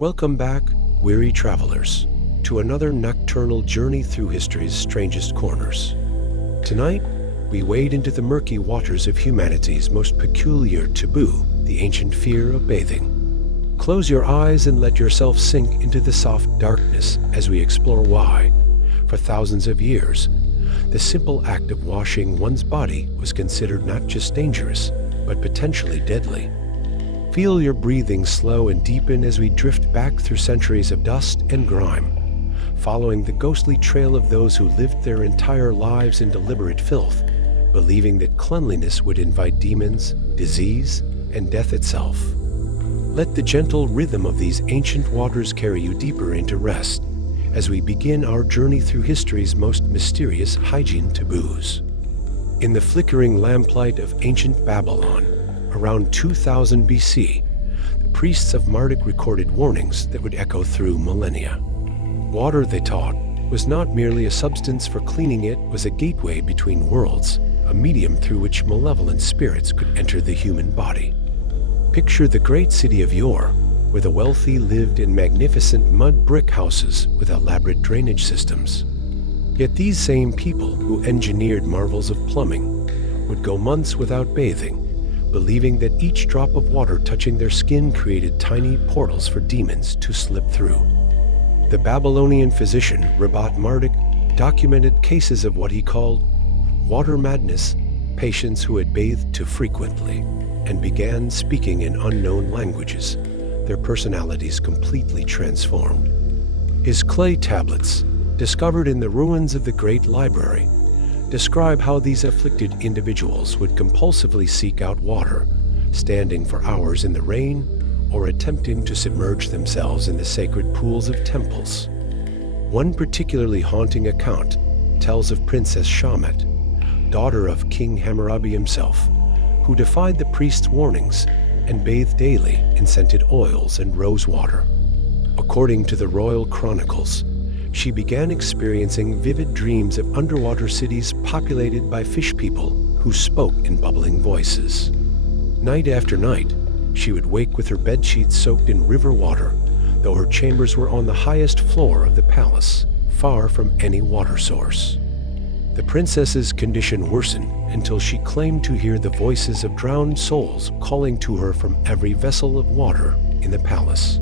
Welcome back, weary travelers, to another nocturnal journey through history's strangest corners. Tonight, we wade into the murky waters of humanity's most peculiar taboo, the ancient fear of bathing. Close your eyes and let yourself sink into the soft darkness as we explore why, for thousands of years, the simple act of washing one's body was considered not just dangerous, but potentially deadly. Feel your breathing slow and deepen as we drift back through centuries of dust and grime, following the ghostly trail of those who lived their entire lives in deliberate filth, believing that cleanliness would invite demons, disease, and death itself. Let the gentle rhythm of these ancient waters carry you deeper into rest as we begin our journey through history's most mysterious hygiene taboos. In the flickering lamplight of ancient Babylon, around 2000 BC, the priests of Marduk recorded warnings that would echo through millennia. Water, they taught, was not merely a substance for cleaning, it was a gateway between worlds, a medium through which malevolent spirits could enter the human body. Picture the great city of yore, where the wealthy lived in magnificent mud brick houses with elaborate drainage systems. Yet these same people who engineered marvels of plumbing would go months without bathing, believing that each drop of water touching their skin created tiny portals for demons to slip through. The Babylonian physician Rabat Marduk documented cases of what he called water madness, patients who had bathed too frequently and began speaking in unknown languages, their personalities completely transformed. His clay tablets, discovered in the ruins of the Great Library, describe how these afflicted individuals would compulsively seek out water, standing for hours in the rain or attempting to submerge themselves in the sacred pools of temples. One particularly haunting account tells of Princess Shamet, daughter of King Hammurabi himself, who defied the priest's warnings and bathed daily in scented oils and rose water. According to the royal chronicles, she began experiencing vivid dreams of underwater cities populated by fish people who spoke in bubbling voices. Night after night, she would wake with her bedsheets soaked in river water, though her chambers were on the highest floor of the palace, far from any water source. The princess's condition worsened until she claimed to hear the voices of drowned souls calling to her from every vessel of water in the palace.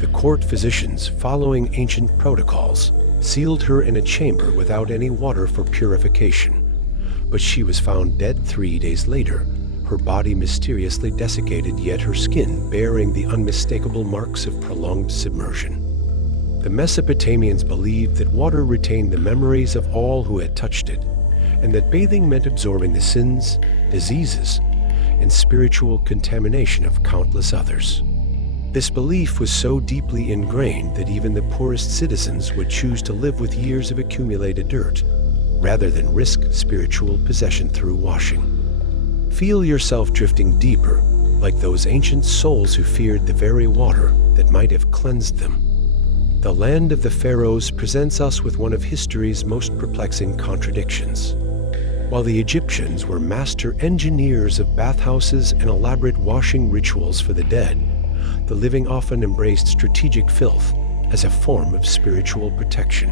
The court physicians, following ancient protocols, sealed her in a chamber without any water for purification. But she was found dead 3 days later, her body mysteriously desiccated, yet her skin bearing the unmistakable marks of prolonged submersion. The Mesopotamians believed that water retained the memories of all who had touched it, and that bathing meant absorbing the sins, diseases, and spiritual contamination of countless others. This belief was so deeply ingrained that even the poorest citizens would choose to live with years of accumulated dirt, rather than risk spiritual possession through washing. Feel yourself drifting deeper, like those ancient souls who feared the very water that might have cleansed them. The land of the pharaohs presents us with one of history's most perplexing contradictions. While the Egyptians were master engineers of bathhouses and elaborate washing rituals for the dead, the living often embraced strategic filth as a form of spiritual protection.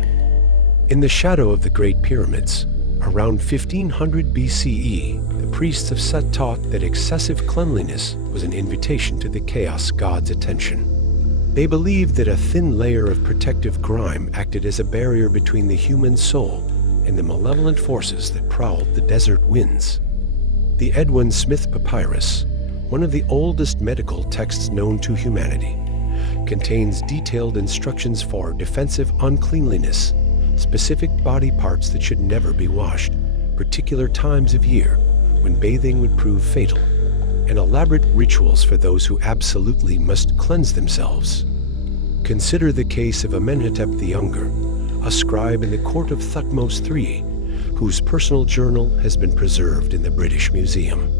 In the shadow of the Great Pyramids, around 1500 BCE, the priests of Set taught that excessive cleanliness was an invitation to the chaos god's attention. They believed that a thin layer of protective grime acted as a barrier between the human soul and the malevolent forces that prowled the desert winds. The Edwin Smith Papyrus, one of the oldest medical texts known to humanity, contains detailed instructions for defensive uncleanliness, specific body parts that should never be washed, particular times of year when bathing would prove fatal, and elaborate rituals for those who absolutely must cleanse themselves. Consider the case of Amenhotep the Younger, a scribe in the court of Thutmose III, whose personal journal has been preserved in the British Museum.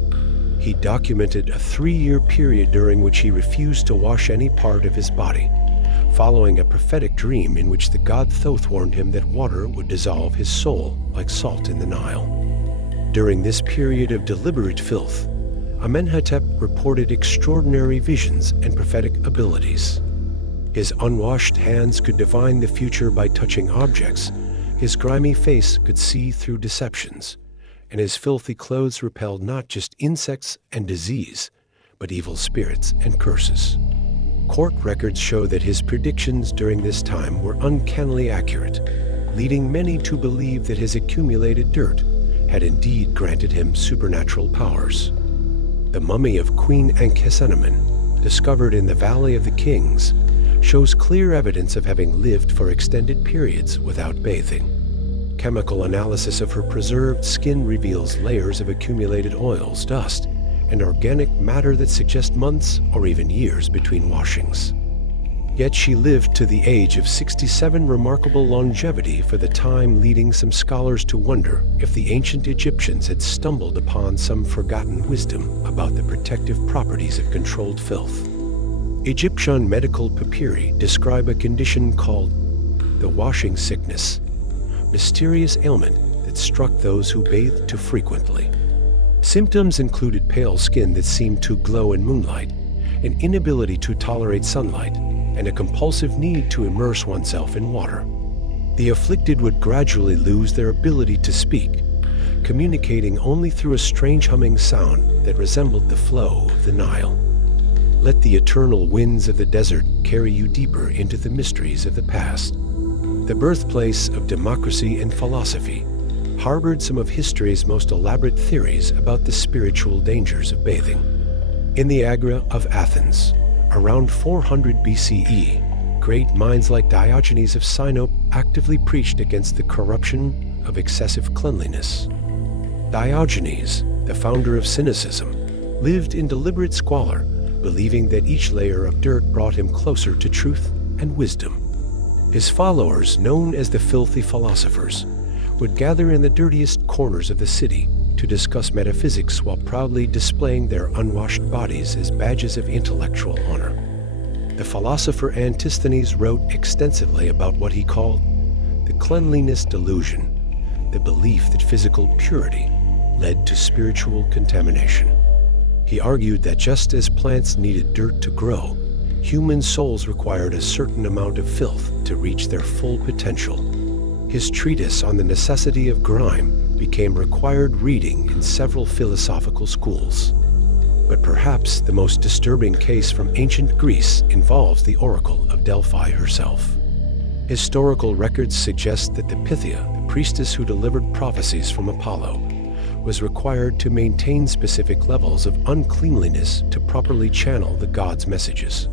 He documented a 3-year period during which he refused to wash any part of his body, following a prophetic dream in which the god Thoth warned him that water would dissolve his soul like salt in the Nile. During this period of deliberate filth, Amenhotep reported extraordinary visions and prophetic abilities. His unwashed hands could divine the future by touching objects, his grimy face could see through deceptions, and his filthy clothes repelled not just insects and disease, but evil spirits and curses. Court records show that his predictions during this time were uncannily accurate, leading many to believe that his accumulated dirt had indeed granted him supernatural powers. The mummy of Queen Ankhesenamun, discovered in the Valley of the Kings, shows clear evidence of having lived for extended periods without bathing. Chemical analysis of her preserved skin reveals layers of accumulated oils, dust, and organic matter that suggest months or even years between washings. Yet she lived to the age of 67, remarkable longevity for the time, leading some scholars to wonder if the ancient Egyptians had stumbled upon some forgotten wisdom about the protective properties of controlled filth. Egyptian medical papyri describe a condition called the washing sickness, a mysterious ailment that struck those who bathed too frequently. Symptoms included pale skin that seemed to glow in moonlight, an inability to tolerate sunlight, and a compulsive need to immerse oneself in water. The afflicted would gradually lose their ability to speak, communicating only through a strange humming sound that resembled the flow of the Nile. Let the eternal winds of the desert carry you deeper into the mysteries of the past. The birthplace of democracy and philosophy harbored some of history's most elaborate theories about the spiritual dangers of bathing. In the Agora of Athens, around 400 BCE, great minds like Diogenes of Sinope actively preached against the corruption of excessive cleanliness. Diogenes, the founder of Cynicism, lived in deliberate squalor, believing that each layer of dirt brought him closer to truth and wisdom. His followers, known as the filthy philosophers, would gather in the dirtiest corners of the city to discuss metaphysics while proudly displaying their unwashed bodies as badges of intellectual honor. The philosopher Antisthenes wrote extensively about what he called the cleanliness delusion, the belief that physical purity led to spiritual contamination. He argued that just as plants needed dirt to grow, human souls required a certain amount of filth to reach their full potential. His treatise on the necessity of grime became required reading in several philosophical schools. But perhaps the most disturbing case from ancient Greece involves the Oracle of Delphi herself. Historical records suggest that the Pythia, the priestess who delivered prophecies from Apollo, was required to maintain specific levels of uncleanliness to properly channel the god's messages.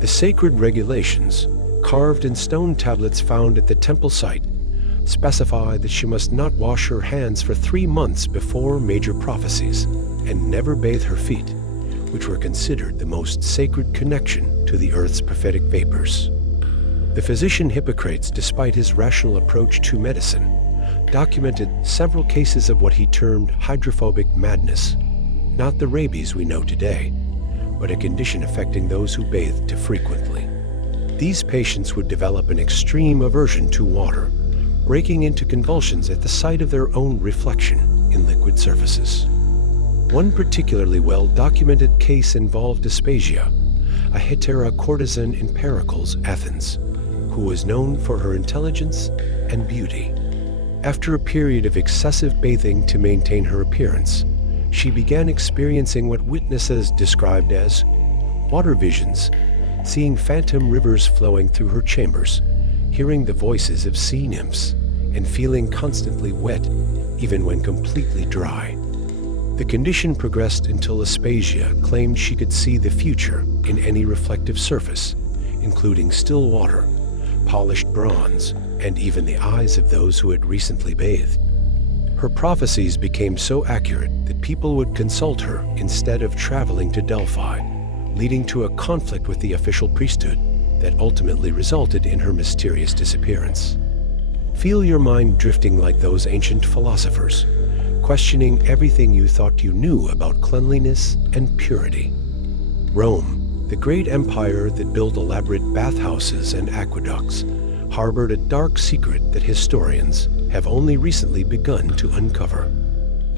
The sacred regulations, carved in stone tablets found at the temple site, specify that she must not wash her hands for 3 months before major prophecies and never bathe her feet, which were considered the most sacred connection to the earth's prophetic vapors. The physician Hippocrates, despite his rational approach to medicine, documented several cases of what he termed hydrophobic madness, not the rabies we know today, but a condition affecting those who bathed too frequently. These patients would develop an extreme aversion to water, breaking into convulsions at the sight of their own reflection in liquid surfaces. One particularly well-documented case involved Aspasia, a hetera courtesan in Pericles, Athens, who was known for her intelligence and beauty. After a period of excessive bathing to maintain her appearance, she began experiencing what witnesses described as water visions, seeing phantom rivers flowing through her chambers, hearing the voices of sea nymphs, and feeling constantly wet, even when completely dry. The condition progressed until Aspasia claimed she could see the future in any reflective surface, including still water, polished bronze, and even the eyes of those who had recently bathed. Her prophecies became so accurate that people would consult her instead of traveling to Delphi, leading to a conflict with the official priesthood that ultimately resulted in her mysterious disappearance. Feel your mind drifting like those ancient philosophers, questioning everything you thought you knew about cleanliness and purity. Rome, the great empire that built elaborate bathhouses and aqueducts, harbored a dark secret that historians have only recently begun to uncover.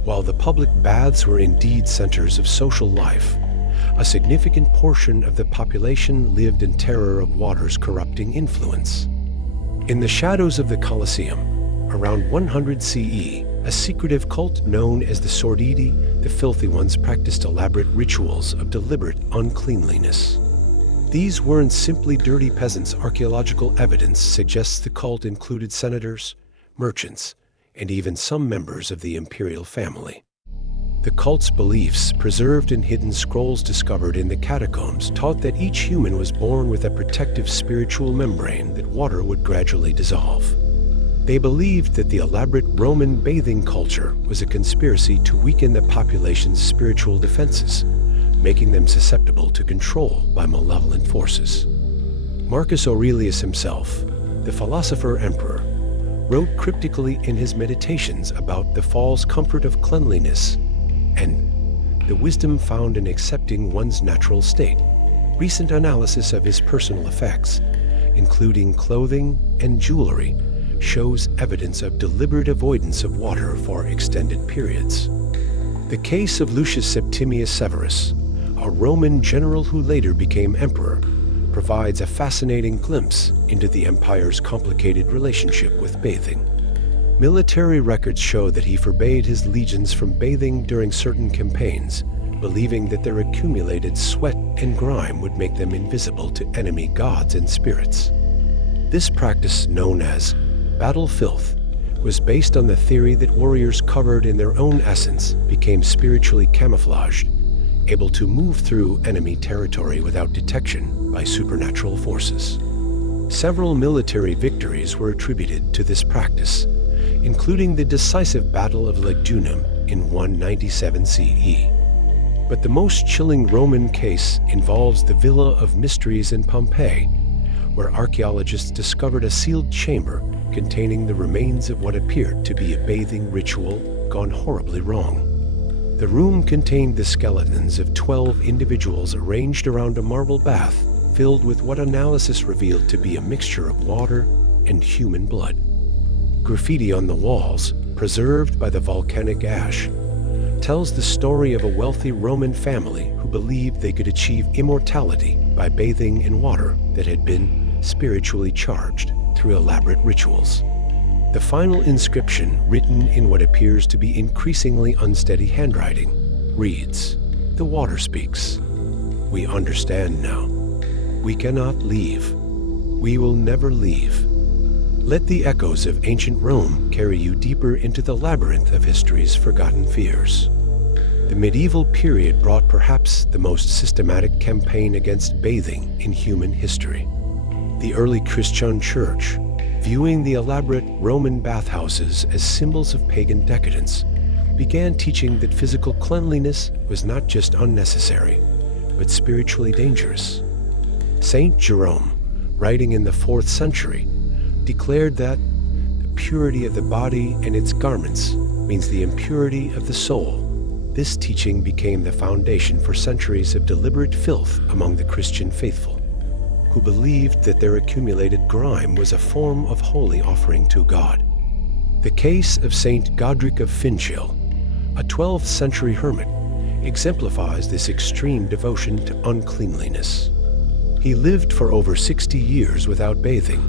While the public baths were indeed centers of social life, a significant portion of the population lived in terror of water's corrupting influence. In the shadows of the Colosseum, around 100 CE, a secretive cult known as the Sordidi, the Filthy Ones, practiced elaborate rituals of deliberate uncleanliness. These weren't simply dirty peasants. Archaeological evidence suggests the cult included senators, merchants, and even some members of the imperial family. The cult's beliefs, preserved in hidden scrolls discovered in the catacombs, taught that each human was born with a protective spiritual membrane that water would gradually dissolve. They believed that the elaborate Roman bathing culture was a conspiracy to weaken the population's spiritual defenses, making them susceptible to control by malevolent forces. Marcus Aurelius himself, the philosopher-emperor, wrote cryptically in his Meditations about the false comfort of cleanliness and the wisdom found in accepting one's natural state. Recent analysis of his personal effects, including clothing and jewelry, shows evidence of deliberate avoidance of water for extended periods. The case of Lucius Septimius Severus, a Roman general who later became emperor, provides a fascinating glimpse into the empire's complicated relationship with bathing. Military records show that he forbade his legions from bathing during certain campaigns, believing that their accumulated sweat and grime would make them invisible to enemy gods and spirits. This practice, known as battle filth, was based on the theory that warriors covered in their own essence became spiritually camouflaged, able to move through enemy territory without detection by supernatural forces. Several military victories were attributed to this practice, including the decisive Battle of Lugdunum in 197 CE. But the most chilling Roman case involves the Villa of Mysteries in Pompeii, where archaeologists discovered a sealed chamber containing the remains of what appeared to be a bathing ritual gone horribly wrong. The room contained the skeletons of 12 individuals arranged around a marble bath filled with what analysis revealed to be a mixture of water and human blood. Graffiti on the walls, preserved by the volcanic ash, tells the story of a wealthy Roman family who believed they could achieve immortality by bathing in water that had been spiritually charged through elaborate rituals. The final inscription, written in what appears to be increasingly unsteady handwriting, reads, "The water speaks. We understand now. We cannot leave. We will never leave." Let the echoes of ancient Rome carry you deeper into the labyrinth of history's forgotten fears. The medieval period brought perhaps the most systematic campaign against bathing in human history. The early Christian church, viewing the elaborate Roman bathhouses as symbols of pagan decadence, began teaching that physical cleanliness was not just unnecessary, but spiritually dangerous. Saint Jerome, writing in the 4th century, declared that the purity of the body and its garments means the impurity of the soul. This teaching became the foundation for centuries of deliberate filth among the Christian faithful, who believed that their accumulated grime was a form of holy offering to God. The case of Saint Godric of Finchil, a 12th century hermit, exemplifies this extreme devotion to uncleanliness. He lived for over 60 years without bathing,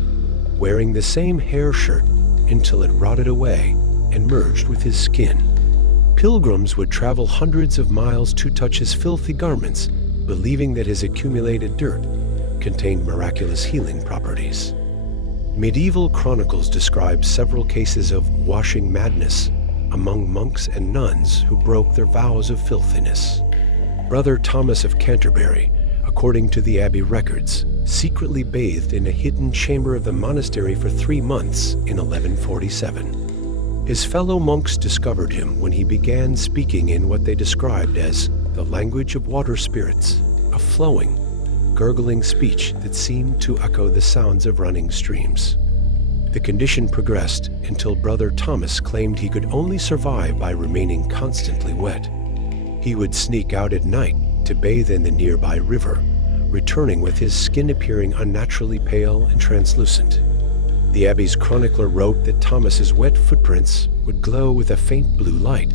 wearing the same hair shirt until it rotted away and merged with his skin. Pilgrims would travel hundreds of miles to touch his filthy garments, believing that his accumulated dirt contained miraculous healing properties. Medieval chronicles describe several cases of washing madness among monks and nuns who broke their vows of filthiness. Brother Thomas of Canterbury, according to the Abbey records, secretly bathed in a hidden chamber of the monastery for 3 months in 1147. His fellow monks discovered him when he began speaking in what they described as the language of water spirits, a flowing, gurgling speech that seemed to echo the sounds of running streams. The condition progressed until Brother Thomas claimed he could only survive by remaining constantly wet. He would sneak out at night to bathe in the nearby river, returning with his skin appearing unnaturally pale and translucent. The Abbey's chronicler wrote that Thomas's wet footprints would glow with a faint blue light,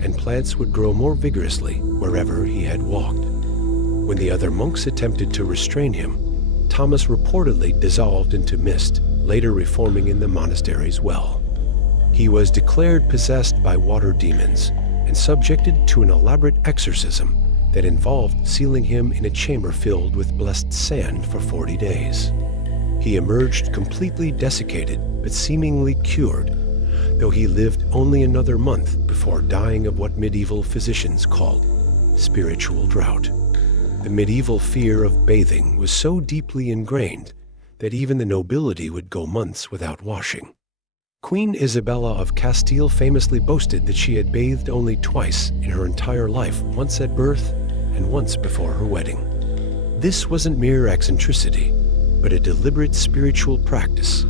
and plants would grow more vigorously wherever he had walked. When the other monks attempted to restrain him, Thomas reportedly dissolved into mist, later reforming in the monastery's well. He was declared possessed by water demons and subjected to an elaborate exorcism that involved sealing him in a chamber filled with blessed sand for 40 days. He emerged completely desiccated but seemingly cured, though he lived only another month before dying of what medieval physicians called spiritual drought. The medieval fear of bathing was so deeply ingrained that even the nobility would go months without washing. Queen Isabella of Castile famously boasted that she had bathed only twice in her entire life, once at birth and once before her wedding. This wasn't mere eccentricity, but a deliberate spiritual practice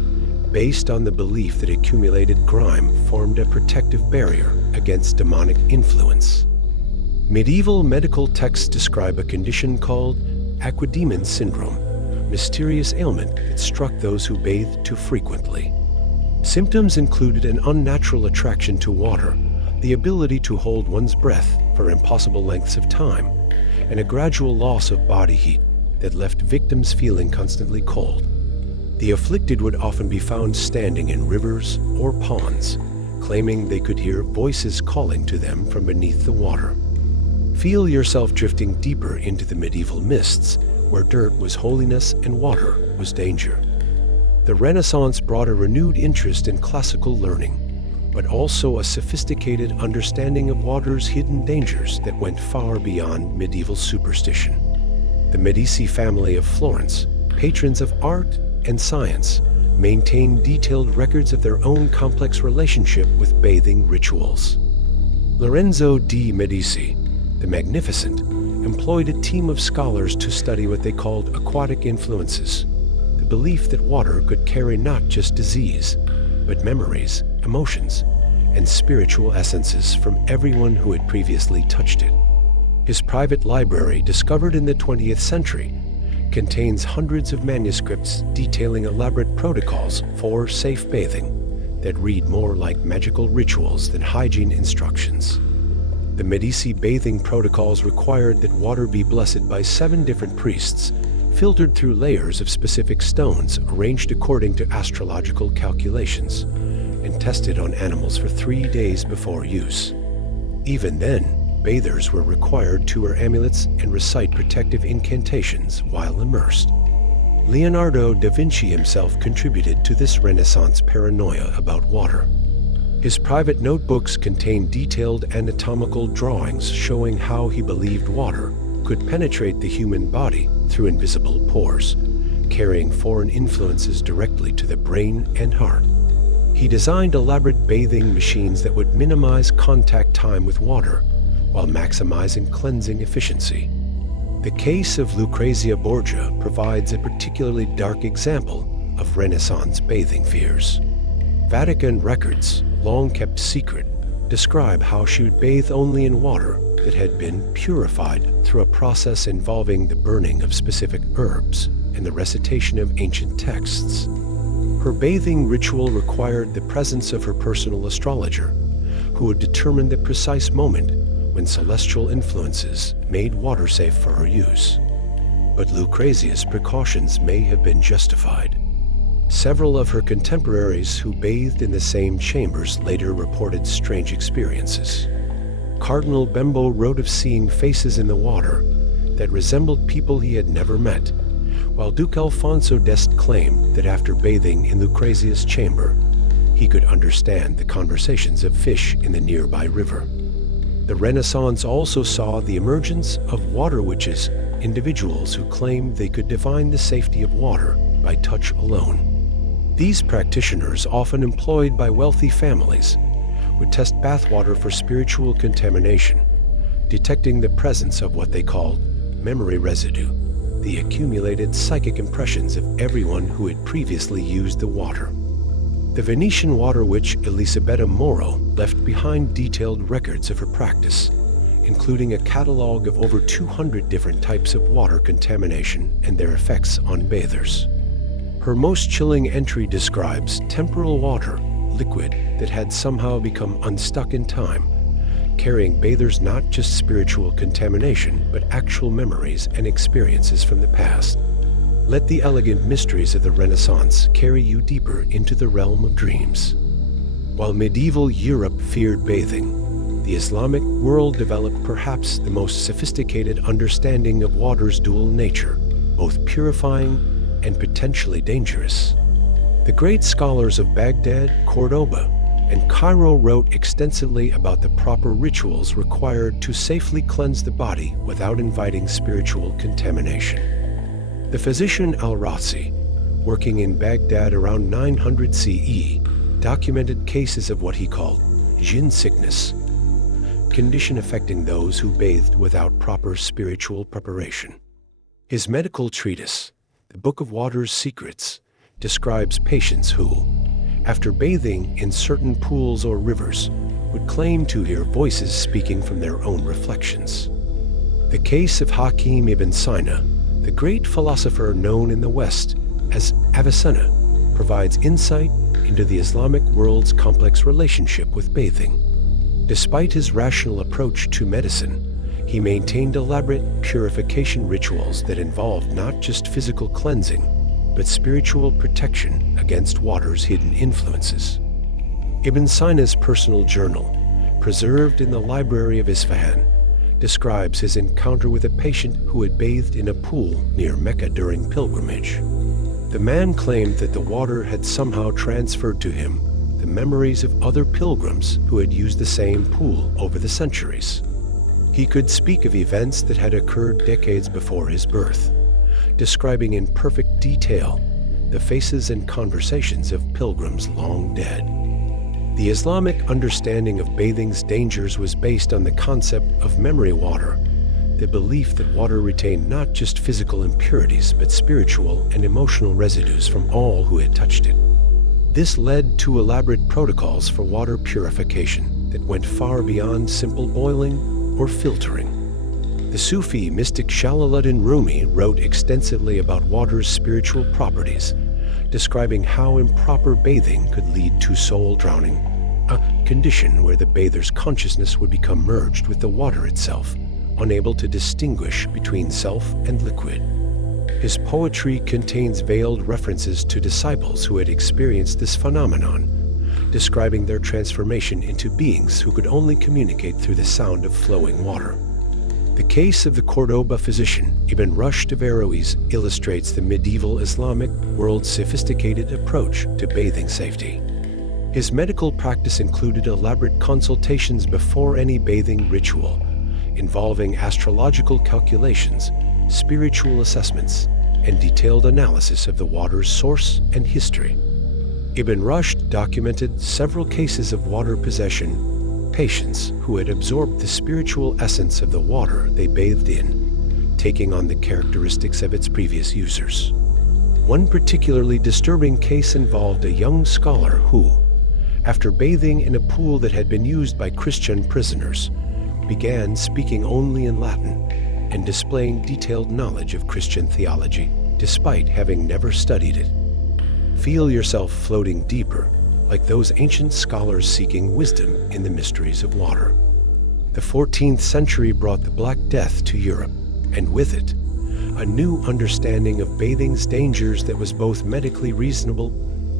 based on the belief that accumulated grime formed a protective barrier against demonic influence. Medieval medical texts describe a condition called aquademon syndrome, a mysterious ailment that struck those who bathed too frequently. Symptoms included an unnatural attraction to water, the ability to hold one's breath for impossible lengths of time, and a gradual loss of body heat that left victims feeling constantly cold. The afflicted would often be found standing in rivers or ponds, claiming they could hear voices calling to them from beneath the water. Feel yourself drifting deeper into the medieval mists, where dirt was holiness and water was danger. The Renaissance brought a renewed interest in classical learning, but also a sophisticated understanding of water's hidden dangers that went far beyond medieval superstition. The Medici family of Florence, patrons of art and science, maintained detailed records of their own complex relationship with bathing rituals. Lorenzo de' Medici, the Magnificent, employed a team of scholars to study what they called aquatic influences, the belief that water could carry not just disease, but memories, emotions, and spiritual essences from everyone who had previously touched it. His private library, discovered in the 20th century, contains hundreds of manuscripts detailing elaborate protocols for safe bathing that read more like magical rituals than hygiene instructions. The Medici bathing protocols required that water be blessed by 7 different priests, filtered through layers of specific stones arranged according to astrological calculations, and tested on animals for 3 days before use. Even then, bathers were required to wear amulets and recite protective incantations while immersed. Leonardo da Vinci himself contributed to this Renaissance paranoia about water. His private notebooks contain detailed anatomical drawings showing how he believed water could penetrate the human body through invisible pores, carrying foreign influences directly to the brain and heart. He designed elaborate bathing machines that would minimize contact time with water while maximizing cleansing efficiency. The case of Lucrezia Borgia provides a particularly dark example of Renaissance bathing fears. Vatican records, long kept secret, describe how she would bathe only in water that had been purified through a process involving the burning of specific herbs and the recitation of ancient texts. Her bathing ritual required the presence of her personal astrologer, who would determine the precise moment when celestial influences made water safe for her use. But Lucrezia's precautions may have been justified. Several of her contemporaries who bathed in the same chambers later reported strange experiences. Cardinal Bembo wrote of seeing faces in the water that resembled people he had never met, while Duke Alfonso d'Este claimed that after bathing in Lucrezia's chamber, he could understand the conversations of fish in the nearby river. The Renaissance also saw the emergence of water witches, individuals who claimed they could divine the safety of water by touch alone. These practitioners, often employed by wealthy families, would test bathwater for spiritual contamination, detecting the presence of what they called memory residue, the accumulated psychic impressions of everyone who had previously used the water. The Venetian water witch Elisabetta Moro left behind detailed records of her practice, including a catalog of over 200 different types of water contamination and their effects on bathers. Her most chilling entry describes temporal water, liquid that had somehow become unstuck in time, carrying bathers not just spiritual contamination, but actual memories and experiences from the past. Let the elegant mysteries of the Renaissance carry you deeper into the realm of dreams. While medieval Europe feared bathing, the Islamic world developed perhaps the most sophisticated understanding of water's dual nature, both purifying and potentially dangerous. The great scholars of Baghdad, Cordoba, and Cairo wrote extensively about the proper rituals required to safely cleanse the body without inviting spiritual contamination. The physician Al-Razi, working in Baghdad around 900 CE, documented cases of what he called jinn sickness, condition affecting those who bathed without proper spiritual preparation. His medical treatise, The Book of Water's Secrets, describes patients who, after bathing in certain pools or rivers, would claim to hear voices speaking from their own reflections. The case of Hakim ibn Sina, the great philosopher known in the West as Avicenna, provides insight into the Islamic world's complex relationship with bathing. Despite his rational approach to medicine, he maintained elaborate purification rituals that involved not just physical cleansing, but spiritual protection against water's hidden influences. Ibn Sina's personal journal, preserved in the library of Isfahan, describes his encounter with a patient who had bathed in a pool near Mecca during pilgrimage. The man claimed that the water had somehow transferred to him the memories of other pilgrims who had used the same pool over the centuries. He could speak of events that had occurred decades before his birth, describing in perfect detail the faces and conversations of pilgrims long dead. The Islamic understanding of bathing's dangers was based on the concept of memory water, the belief that water retained not just physical impurities, but spiritual and emotional residues from all who had touched it. This led to elaborate protocols for water purification that went far beyond simple boiling or filtering. The Sufi mystic Jalaluddin Rumi wrote extensively about water's spiritual properties, describing how improper bathing could lead to soul drowning, a condition where the bather's consciousness would become merged with the water itself, unable to distinguish between self and liquid. His poetry contains veiled references to disciples who had experienced this phenomenon, describing their transformation into beings who could only communicate through the sound of flowing water. The case of the Cordoba physician Ibn Rushd of Aroez illustrates the medieval Islamic world's sophisticated approach to bathing safety. His medical practice included elaborate consultations before any bathing ritual, involving astrological calculations, spiritual assessments, and detailed analysis of the water's source and history. Ibn Rushd documented several cases of water possession, patients who had absorbed the spiritual essence of the water they bathed in, taking on the characteristics of its previous users. One particularly disturbing case involved a young scholar who, after bathing in a pool that had been used by Christian prisoners, began speaking only in Latin and displaying detailed knowledge of Christian theology, despite having never studied it. Feel yourself floating deeper, like those ancient scholars seeking wisdom in the mysteries of water. The 14th century brought the Black Death to Europe, and with it, a new understanding of bathing's dangers that was both medically reasonable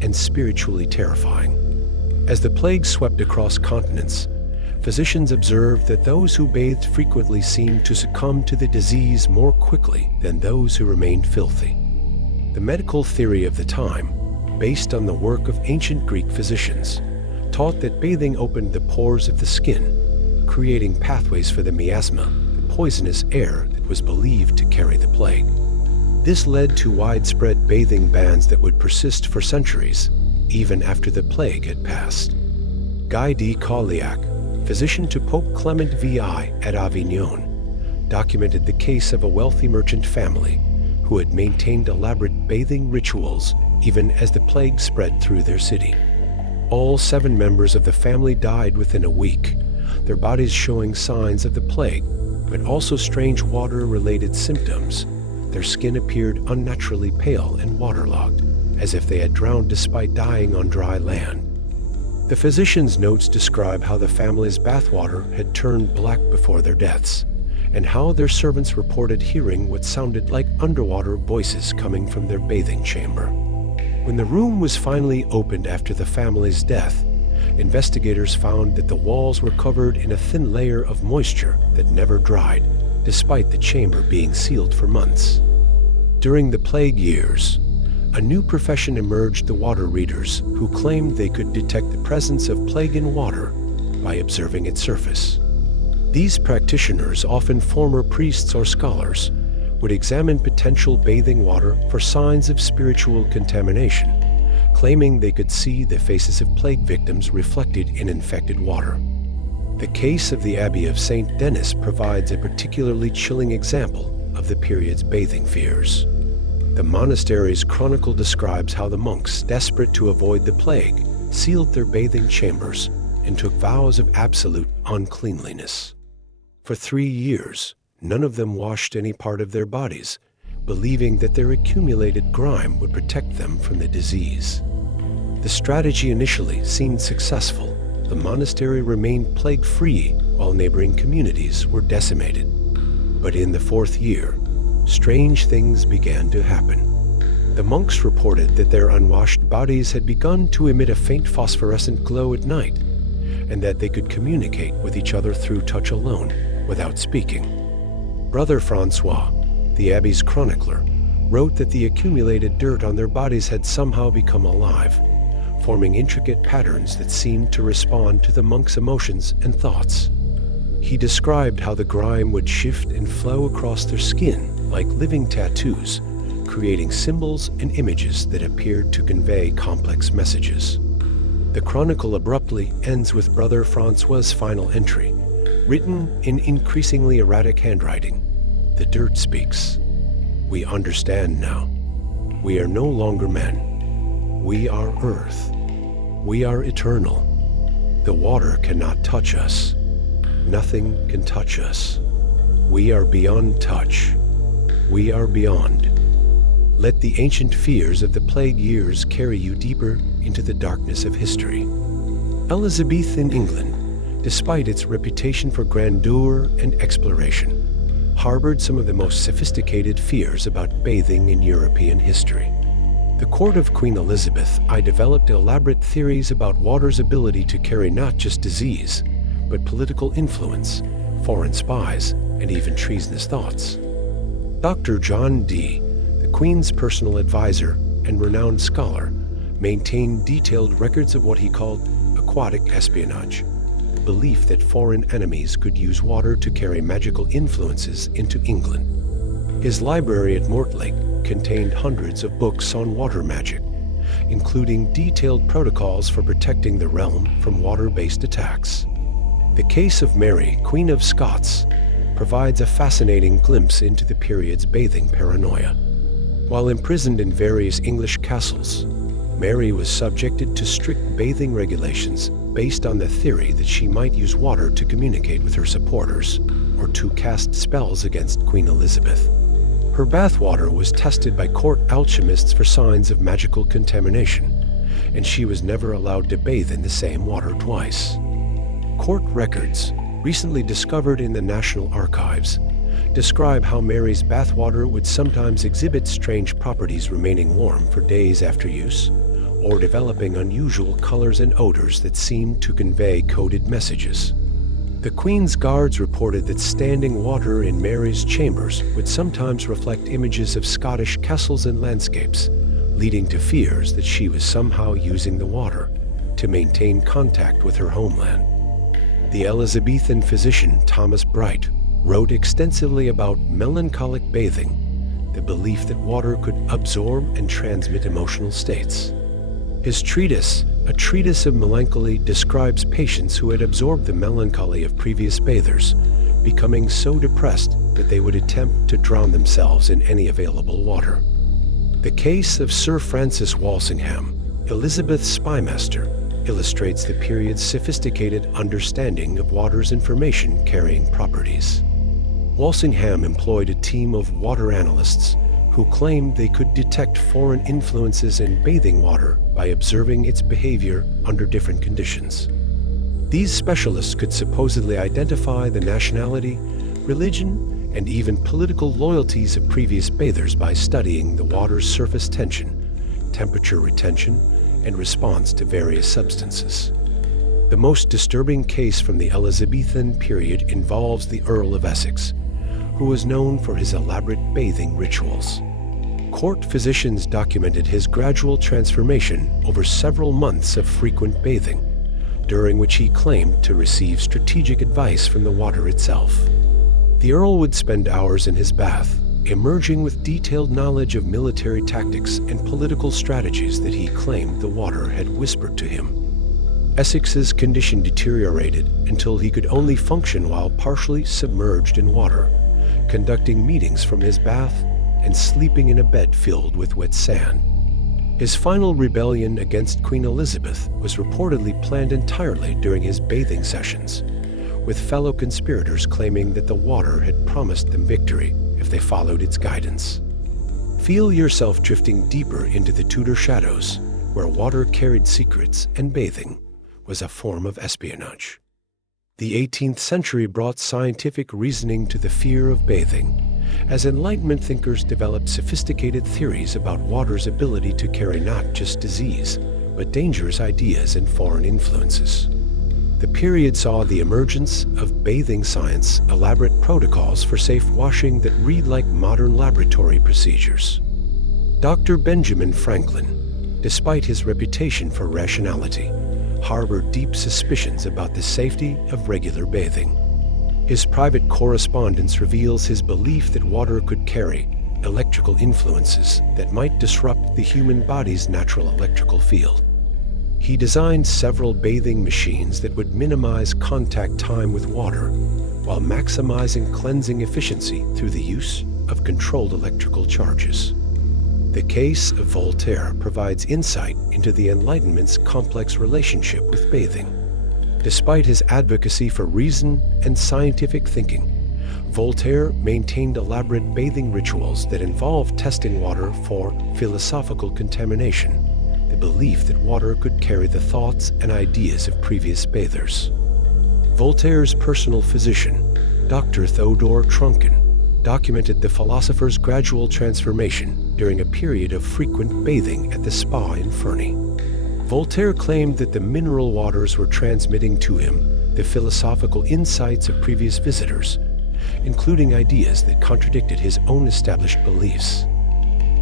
and spiritually terrifying. As the plague swept across continents, physicians observed that those who bathed frequently seemed to succumb to the disease more quickly than those who remained filthy. The medical theory of the time, based on the work of ancient Greek physicians, taught that bathing opened the pores of the skin, creating pathways for the miasma, the poisonous air that was believed to carry the plague. This led to widespread bathing bans that would persist for centuries, even after the plague had passed. Guy de Cauliac, physician to Pope Clement VI at Avignon, documented the case of a wealthy merchant family who had maintained elaborate bathing rituals even as the plague spread through their city. All 7 members of the family died within a week, their bodies showing signs of the plague, but also strange water-related symptoms. Their skin appeared unnaturally pale and waterlogged, as if they had drowned despite dying on dry land. The physician's notes describe how the family's bathwater had turned black before their deaths, and how their servants reported hearing what sounded like underwater voices coming from their bathing chamber. When the room was finally opened after the family's death, investigators found that the walls were covered in a thin layer of moisture that never dried, despite the chamber being sealed for months. During the plague years, a new profession emerged: the water readers, who claimed they could detect the presence of plague in water by observing its surface. These practitioners, often former priests or scholars, would examine potential bathing water for signs of spiritual contamination, claiming they could see the faces of plague victims reflected in infected water. The case of the Abbey of St. Denis provides a particularly chilling example of the period's bathing fears. The monastery's chronicle describes how the monks, desperate to avoid the plague, sealed their bathing chambers and took vows of absolute uncleanliness. For 3 years, none of them washed any part of their bodies, believing that their accumulated grime would protect them from the disease. The strategy initially seemed successful. The monastery remained plague-free while neighboring communities were decimated. But in the 4th year, strange things began to happen. The monks reported that their unwashed bodies had begun to emit a faint phosphorescent glow at night, and that they could communicate with each other through touch alone, without speaking. Brother Francois, the abbey's chronicler, wrote that the accumulated dirt on their bodies had somehow become alive, forming intricate patterns that seemed to respond to the monks' emotions and thoughts. He described how the grime would shift and flow across their skin like living tattoos, creating symbols and images that appeared to convey complex messages. The chronicle abruptly ends with Brother Francois's final entry, written in increasingly erratic handwriting. The dirt speaks. We understand now. We are no longer men. We are earth. We are eternal. The water cannot touch us. Nothing can touch us. We are beyond touch. We are beyond. Let the ancient fears of the plague years carry you deeper into the darkness of history. Elizabethan England, despite its reputation for grandeur and exploration, harbored some of the most sophisticated fears about bathing in European history. The court of Queen Elizabeth I developed elaborate theories about water's ability to carry not just disease, but political influence, foreign spies, and even treasonous thoughts. Dr. John Dee, the Queen's personal advisor and renowned scholar, maintained detailed records of what he called aquatic espionage, the belief that foreign enemies could use water to carry magical influences into England. His library at Mortlake contained hundreds of books on water magic, including detailed protocols for protecting the realm from water-based attacks. The case of Mary, Queen of Scots, provides a fascinating glimpse into the period's bathing paranoia. While imprisoned in various English castles, Mary was subjected to strict bathing regulations based on the theory that she might use water to communicate with her supporters or to cast spells against Queen Elizabeth. Her bathwater was tested by court alchemists for signs of magical contamination, and she was never allowed to bathe in the same water twice. Court records, recently discovered in the National Archives, describe how Mary's bathwater would sometimes exhibit strange properties, remaining warm for days after use, or developing unusual colors and odors that seemed to convey coded messages. The Queen's guards reported that standing water in Mary's chambers would sometimes reflect images of Scottish castles and landscapes, leading to fears that she was somehow using the water to maintain contact with her homeland. The Elizabethan physician Thomas Bright wrote extensively about melancholic bathing, the belief that water could absorb and transmit emotional states. His treatise, A Treatise of Melancholy, describes patients who had absorbed the melancholy of previous bathers, becoming so depressed that they would attempt to drown themselves in any available water. The case of Sir Francis Walsingham, Elizabeth's spymaster, illustrates the period's sophisticated understanding of water's information-carrying properties. Walsingham employed a team of water analysts who claimed they could detect foreign influences in bathing water by observing its behavior under different conditions. These specialists could supposedly identify the nationality, religion, and even political loyalties of previous bathers by studying the water's surface tension, temperature retention, and response to various substances. The most disturbing case from the Elizabethan period involves the Earl of Essex, who was known for his elaborate bathing rituals. Court physicians documented his gradual transformation over several months of frequent bathing, during which he claimed to receive strategic advice from the water itself. The Earl would spend hours in his bath, emerging with detailed knowledge of military tactics and political strategies that he claimed the water had whispered to him. Essex's condition deteriorated until he could only function while partially submerged in water, conducting meetings from his bath and sleeping in a bed filled with wet sand. His final rebellion against Queen Elizabeth was reportedly planned entirely during his bathing sessions, with fellow conspirators claiming that the water had promised them victory if they followed its guidance. Feel yourself drifting deeper into the Tudor shadows, where water carried secrets and bathing was a form of espionage. The 18th century brought scientific reasoning to the fear of bathing, as Enlightenment thinkers developed sophisticated theories about water's ability to carry not just disease, but dangerous ideas and foreign influences. The period saw the emergence of bathing science, elaborate protocols for safe washing that read like modern laboratory procedures. Dr. Benjamin Franklin, despite his reputation for rationality, harbored deep suspicions about the safety of regular bathing. His private correspondence reveals his belief that water could carry electrical influences that might disrupt the human body's natural electrical field. He designed several bathing machines that would minimize contact time with water, while maximizing cleansing efficiency through the use of controlled electrical charges. The case of Voltaire provides insight into the Enlightenment's complex relationship with bathing. Despite his advocacy for reason and scientific thinking, Voltaire maintained elaborate bathing rituals that involved testing water for philosophical contamination, the belief that water could carry the thoughts and ideas of previous bathers. Voltaire's personal physician, Dr. Theodore Trunken, documented the philosopher's gradual transformation during a period of frequent bathing at the spa in Ferney. Voltaire claimed that the mineral waters were transmitting to him the philosophical insights of previous visitors, including ideas that contradicted his own established beliefs.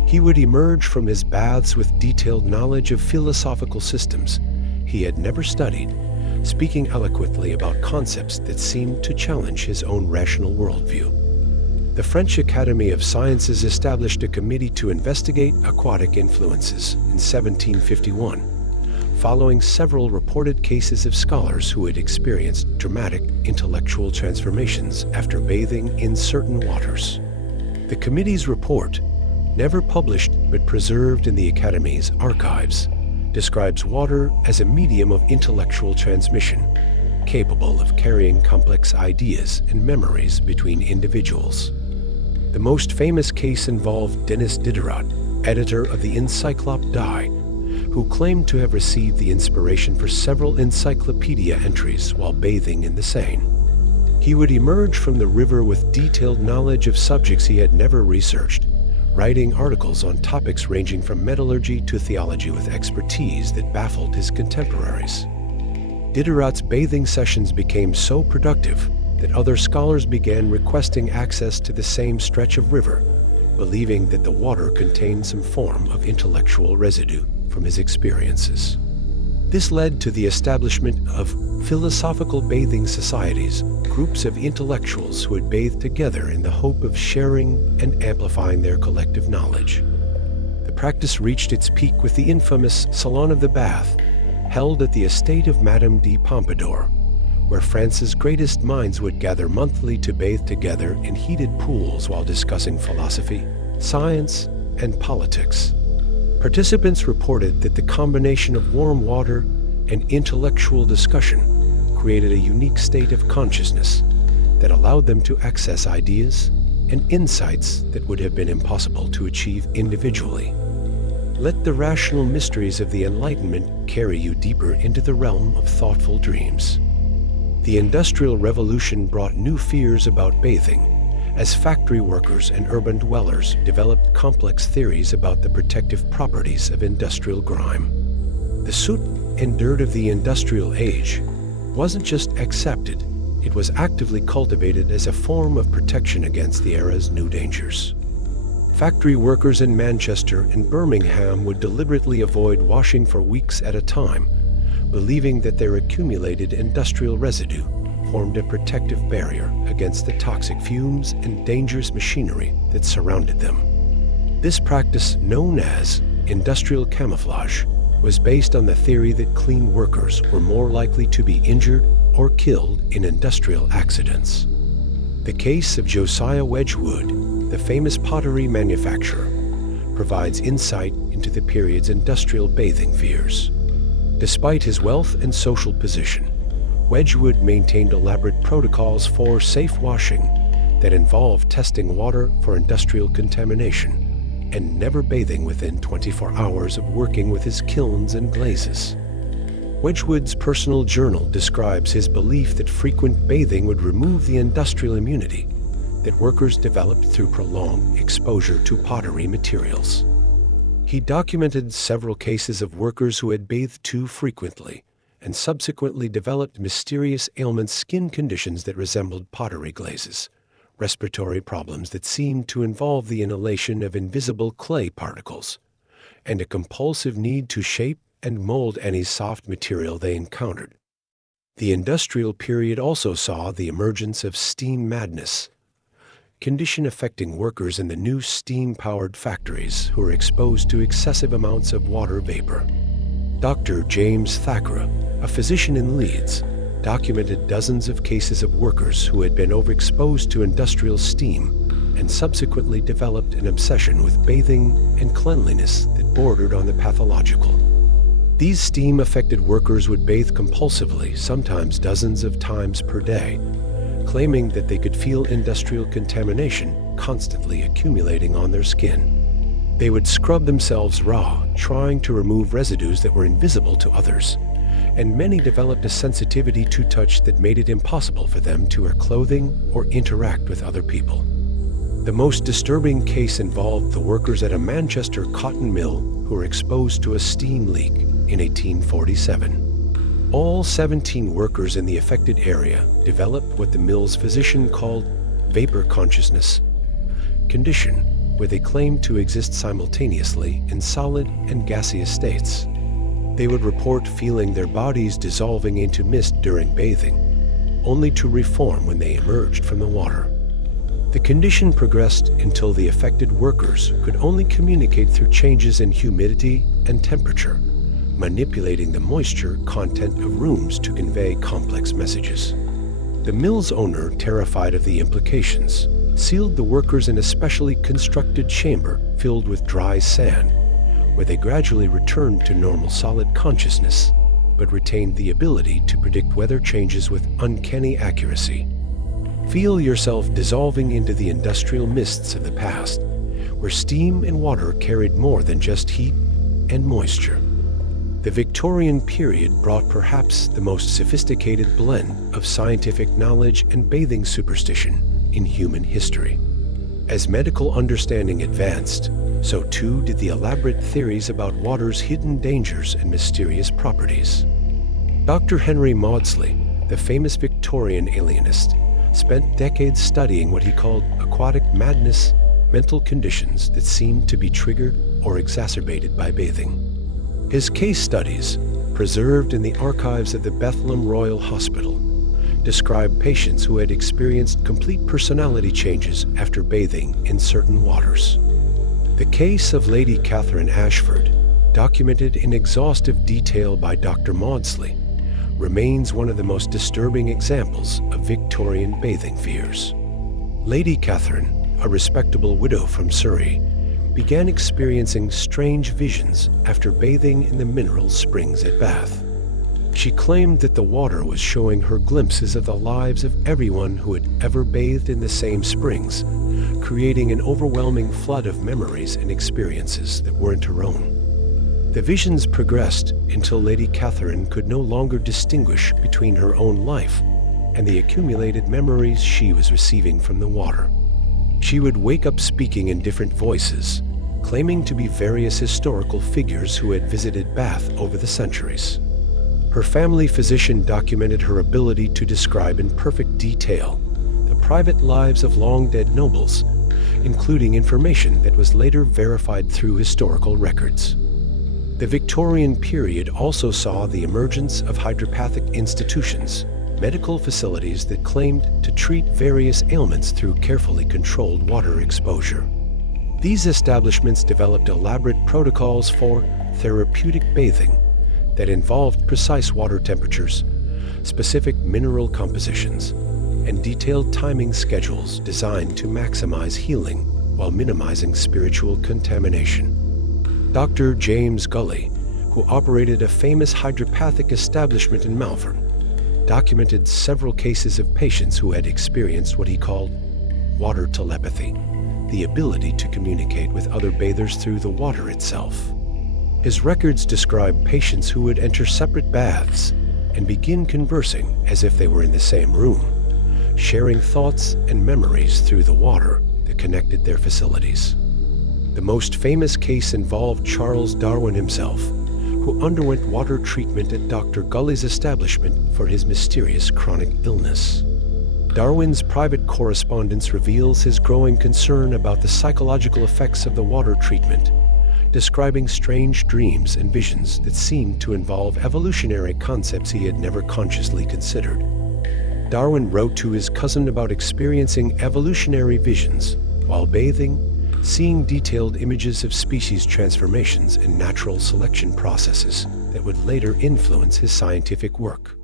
He would emerge from his baths with detailed knowledge of philosophical systems he had never studied, speaking eloquently about concepts that seemed to challenge his own rational worldview. The French Academy of Sciences established a committee to investigate aquatic influences in 1751, following several reported cases of scholars who had experienced dramatic intellectual transformations after bathing in certain waters. The committee's report, never published but preserved in the Academy's archives, describes water as a medium of intellectual transmission, capable of carrying complex ideas and memories between individuals. The most famous case involved Denis Diderot, editor of the Encyclopédie Die, who claimed to have received the inspiration for several encyclopedia entries while bathing in the Seine. He would emerge from the river with detailed knowledge of subjects he had never researched, writing articles on topics ranging from metallurgy to theology with expertise that baffled his contemporaries. Diderot's bathing sessions became so productive that other scholars began requesting access to the same stretch of river, believing that the water contained some form of intellectual residue from his experiences. This led to the establishment of philosophical bathing societies, groups of intellectuals who would bathe together in the hope of sharing and amplifying their collective knowledge. The practice reached its peak with the infamous Salon of the Bath, held at the estate of Madame de Pompadour, where France's greatest minds would gather monthly to bathe together in heated pools while discussing philosophy, science, and politics. Participants reported that the combination of warm water and intellectual discussion created a unique state of consciousness that allowed them to access ideas and insights that would have been impossible to achieve individually. Let the rational mysteries of the Enlightenment carry you deeper into the realm of thoughtful dreams. The Industrial Revolution brought new fears about bathing, as factory workers and urban dwellers developed complex theories about the protective properties of industrial grime. The soot and dirt of the industrial age wasn't just accepted, it was actively cultivated as a form of protection against the era's new dangers. Factory workers in Manchester and Birmingham would deliberately avoid washing for weeks at a time, believing that their accumulated industrial residue formed a protective barrier against the toxic fumes and dangerous machinery that surrounded them. This practice, known as industrial camouflage, was based on the theory that clean workers were more likely to be injured or killed in industrial accidents. The case of Josiah Wedgwood, the famous pottery manufacturer, provides insight into the period's industrial bathing fears. Despite his wealth and social position, Wedgwood maintained elaborate protocols for safe washing that involved testing water for industrial contamination and never bathing within 24 hours of working with his kilns and glazes. Wedgwood's personal journal describes his belief that frequent bathing would remove the industrial immunity that workers developed through prolonged exposure to pottery materials. He documented several cases of workers who had bathed too frequently and subsequently developed mysterious ailments, skin conditions that resembled pottery glazes, respiratory problems that seemed to involve the inhalation of invisible clay particles, and a compulsive need to shape and mold any soft material they encountered. The industrial period also saw the emergence of steam madness, condition affecting workers in the new steam-powered factories who were exposed to excessive amounts of water vapor. Dr. James Thackeray, a physician in Leeds, documented dozens of cases of workers who had been overexposed to industrial steam and subsequently developed an obsession with bathing and cleanliness that bordered on the pathological. These steam-affected workers would bathe compulsively, sometimes dozens of times per day, claiming that they could feel industrial contamination constantly accumulating on their skin. They would scrub themselves raw, trying to remove residues that were invisible to others, and many developed a sensitivity to touch that made it impossible for them to wear clothing or interact with other people. The most disturbing case involved the workers at a Manchester cotton mill who were exposed to a steam leak in 1847. All 17 workers in the affected area developed what the mill's physician called vapor consciousness, condition where they claimed to exist simultaneously in solid and gaseous states. They would report feeling their bodies dissolving into mist during bathing, only to reform when they emerged from the water. The condition progressed until the affected workers could only communicate through changes in humidity and temperature, manipulating the moisture content of rooms to convey complex messages. The mill's owner, terrified of the implications, sealed the workers in a specially constructed chamber filled with dry sand, where they gradually returned to normal solid consciousness, but retained the ability to predict weather changes with uncanny accuracy. Feel yourself dissolving into the industrial mists of the past, where steam and water carried more than just heat and moisture. The Victorian period brought perhaps the most sophisticated blend of scientific knowledge and bathing superstition in human history. As medical understanding advanced, so too did the elaborate theories about water's hidden dangers and mysterious properties. Dr. Henry Maudsley, the famous Victorian alienist, spent decades studying what he called aquatic madness, mental conditions that seemed to be triggered or exacerbated by bathing. His case studies, preserved in the archives of the Bethlehem Royal Hospital, describe patients who had experienced complete personality changes after bathing in certain waters. The case of Lady Catherine Ashford, documented in exhaustive detail by Dr. Maudsley, remains one of the most disturbing examples of Victorian bathing fears. Lady Catherine, a respectable widow from Surrey, began experiencing strange visions after bathing in the mineral springs at Bath. She claimed that the water was showing her glimpses of the lives of everyone who had ever bathed in the same springs, creating an overwhelming flood of memories and experiences that weren't her own. The visions progressed until Lady Catherine could no longer distinguish between her own life and the accumulated memories she was receiving from the water. She would wake up speaking in different voices, claiming to be various historical figures who had visited Bath over the centuries. Her family physician documented her ability to describe in perfect detail the private lives of long-dead nobles, including information that was later verified through historical records. The Victorian period also saw the emergence of hydropathic institutions, medical facilities that claimed to treat various ailments through carefully controlled water exposure. These establishments developed elaborate protocols for therapeutic bathing that involved precise water temperatures, specific mineral compositions, and detailed timing schedules designed to maximize healing while minimizing spiritual contamination. Dr. James Gully, who operated a famous hydropathic establishment in Malvern, documented several cases of patients who had experienced what he called water telepathy, the ability to communicate with other bathers through the water itself. His records describe patients who would enter separate baths and begin conversing as if they were in the same room, sharing thoughts and memories through the water that connected their facilities. The most famous case involved Charles Darwin himself, who underwent water treatment at Dr. Gully's establishment for his mysterious chronic illness. Darwin's private correspondence reveals his growing concern about the psychological effects of the water treatment, describing strange dreams and visions that seemed to involve evolutionary concepts he had never consciously considered. Darwin wrote to his cousin about experiencing evolutionary visions while bathing, seeing detailed images of species transformations and natural selection processes that would later influence his scientific work.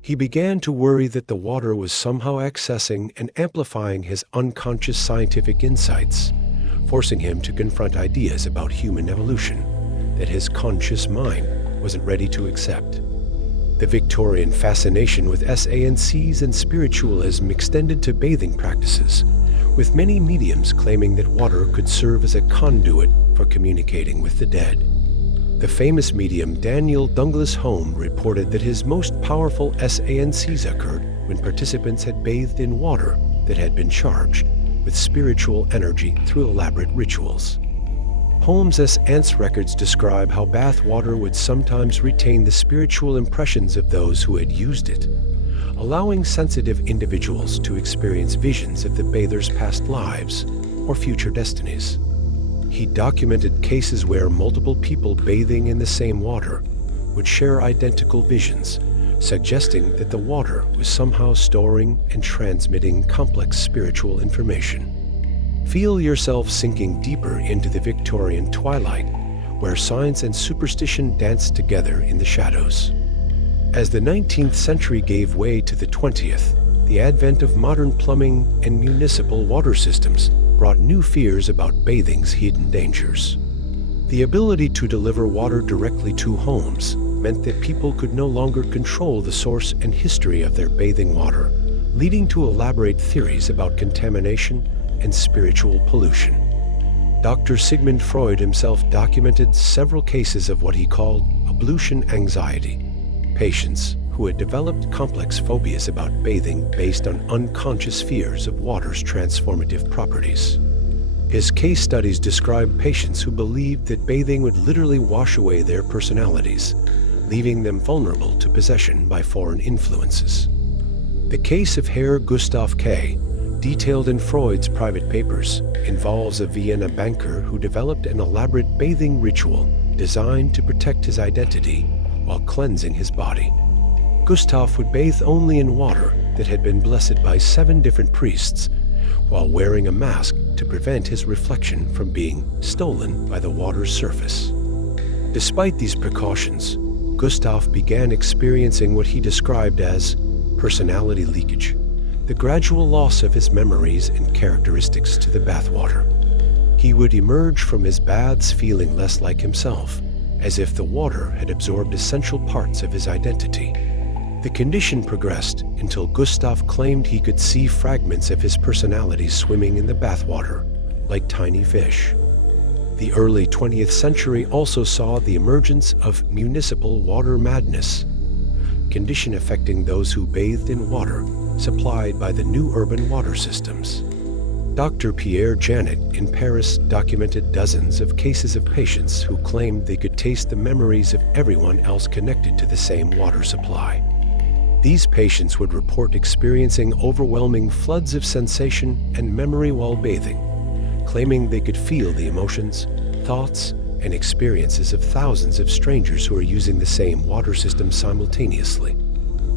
He began to worry that the water was somehow accessing and amplifying his unconscious scientific insights, forcing him to confront ideas about human evolution that his conscious mind wasn't ready to accept. The Victorian fascination with seances and spiritualism extended to bathing practices, with many mediums claiming that water could serve as a conduit for communicating with the dead. The famous medium Daniel Douglas Home reported that his most powerful seances occurred when participants had bathed in water that had been charged with spiritual energy through elaborate rituals. Holmes's seance records describe how bath water would sometimes retain the spiritual impressions of those who had used it, allowing sensitive individuals to experience visions of the bather's past lives or future destinies. He documented cases where multiple people bathing in the same water would share identical visions, suggesting that the water was somehow storing and transmitting complex spiritual information. Feel yourself sinking deeper into the Victorian twilight, where science and superstition danced together in the shadows. As the 19th century gave way to the 20th, the advent of modern plumbing and municipal water systems brought new fears about bathing's hidden dangers. The ability to deliver water directly to homes meant that people could no longer control the source and history of their bathing water, leading to elaborate theories about contamination and spiritual pollution. Dr. Sigmund Freud himself documented several cases of what he called ablution anxiety, patients who had developed complex phobias about bathing based on unconscious fears of water's transformative properties. His case studies describe patients who believed that bathing would literally wash away their personalities, leaving them vulnerable to possession by foreign influences. The case of Herr Gustav K., detailed in Freud's private papers, involves a Vienna banker who developed an elaborate bathing ritual designed to protect his identity while cleansing his body. Gustav would bathe only in water that had been blessed by 7 different priests, while wearing a mask to prevent his reflection from being stolen by the water's surface. Despite these precautions, Gustav began experiencing what he described as personality leakage, the gradual loss of his memories and characteristics to the bathwater. He would emerge from his baths feeling less like himself as if the water had absorbed essential parts of his identity. The condition progressed until Gustav claimed he could see fragments of his personality swimming in the bathwater, like tiny fish. The early 20th century also saw the emergence of municipal water madness, condition affecting those who bathed in water supplied by the new urban water systems. Dr. Pierre Janet in Paris documented dozens of cases of patients who claimed they could taste the memories of everyone else connected to the same water supply. These patients would report experiencing overwhelming floods of sensation and memory while bathing, claiming they could feel the emotions, thoughts, and experiences of thousands of strangers who are using the same water system simultaneously.